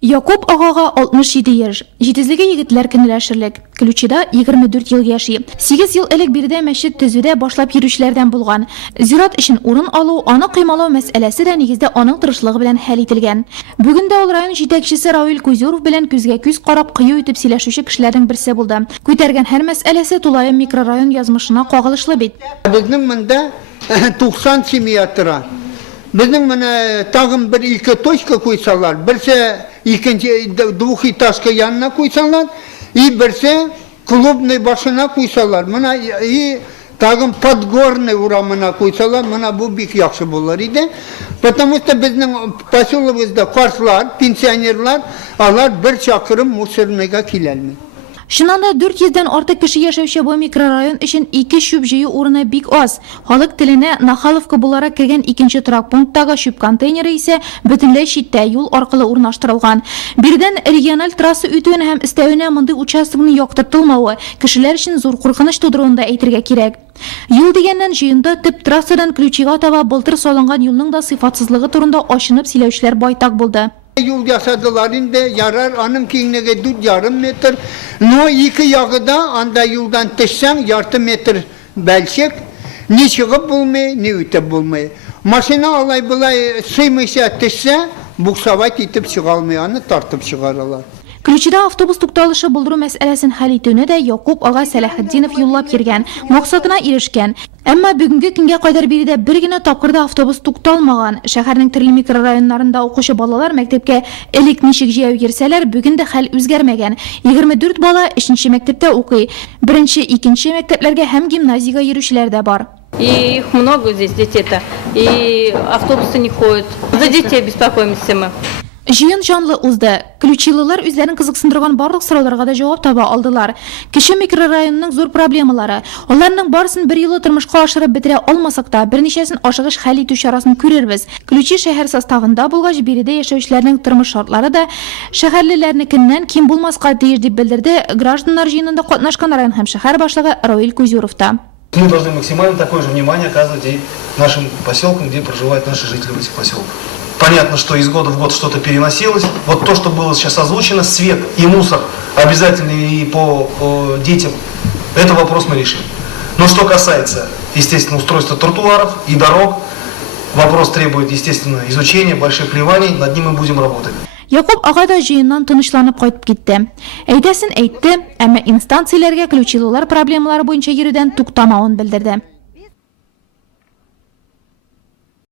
Якуб агага 67 яш. Җитезлеге егетләр көнләшерлек. Ключида 24 ел яши. 8 ел элек биредә мәчет төзүдә башлап йөрүчеләрдән булган. Зират өчен урын алу, аны кыймалау мәсьәләсе дә нигездә аның тырышлыгы белән хәл ителгән. Бүген дә ул район җитәкчесе Равил Кузюров белән күзгә-күз карап кыю итеп сөйләшүче кешеләрнең берсе булды. Күтәргән һәр мәсьәләсе Тулаем микрорайон язмышына кагылышлы бит. Безнең монда 90 семья тора. Безнең менә тагын бер ике точка куйсалар, берсе икенче двухэтажка янына куйсалар, и берсе клубный башына куйсалар. Менә и тагын подгорный урамына куйсалар, менә бу бик яхшы булыр иде. Потому что безнең поселогыбызда картлар, пенсионерлар, алар бер чакрым мусорныйга киләлми. Шуннан да 400-дән артык кеше яшәүче бу микрорайон өчен 2 шүп җыю урыны бик аз. Халык теленә Нахаловка буларак кергән икенче торак пункттагы шүп контейнеры исә бөтенләй читтә юл аркылы урнаштырылган. Бирдән региональ трасса үтүенә һәм истәвенә мондый участокның яктыртылмавы кешеләр өчен зур куркыныч тудыруын да әйтергә кирәк. Юл дигәннән җыенда төп трассадан Ключига таба былтыр салынган юлның да сыйфатсызлыгы турында ачынып сөйләүчеләр байтак булды. Yol yasadılar indi, yarar anın kinliğe 4,5 metre. No iki yağı da anda yoldan tışsan yarım metre belçek. Ne çıkıp bulmaya, ne ütüp bulmaya. Maşına alay bulay sıymışa tışsa, buksavat itip çıkalmayanı tartıp çıkarırlar. Ключида автобус тукталышы булдыру мәсьәләсен хәл итүне дә Якуб ага Сәләхетдинов юллап йөргән, максатына ирешкән. Әмма бүгенге көнгә кадәр биредә бер генә тапкырда автобус тукталмаган. Шәһәрнең төрле микрорайоннарында укучы балалар мәктәпкә элек ничек җәяү йөрсәләр, бүген дә хәл үзгәрмәгән. 24 бала 3нче мәктәптә укый. 1-нче, 2нче мәктәпләргә һәм гимназиягә йөрүчеләр дә бар. И их много здесь детей-то, и автобусы не ходят. За детей беспокоимся мы. Җыен җанлы узды. Ключилылар үзләрен кызыксындырган барлык сорауларга да җавап таба алдылар. Кеше микрорайонның зур проблемалары, аларның барысын бер юлы тормышка ашырып бетерә алмасак та, берничәсен ашыгыч хәл итү чарасын күрербез. Ключи шәһәр составында булгач, биредә яшәүчеләрнең тормыш шартлары да шәһәрлеләрнекеннән ким булмаска тиеш дип белдерде гражданнар җыенында катнашкан район һәм шәһәр башлыгы Равил Кузюров та. Мы должны максимально такое же внимание оказывать и нашим поселкам, где проживают наши жители в этих поселках. Понятно, что из года в год что-то переносилось. Вот то, что было сейчас озвучено, свет и мусор обязательно и по детям, это вопрос мы решим. Но что касается, естественно, устройства тротуаров и дорог, вопрос требует, естественно, изучения, больших вливаний, над ним мы будем работать. Якуб ага да җыеннан тынычланып кайтып китте. Әйтәсен әйтте, әмма инстанцияләргә ключилылар проблемалары буенча йөрүдән туктамавын белдерде.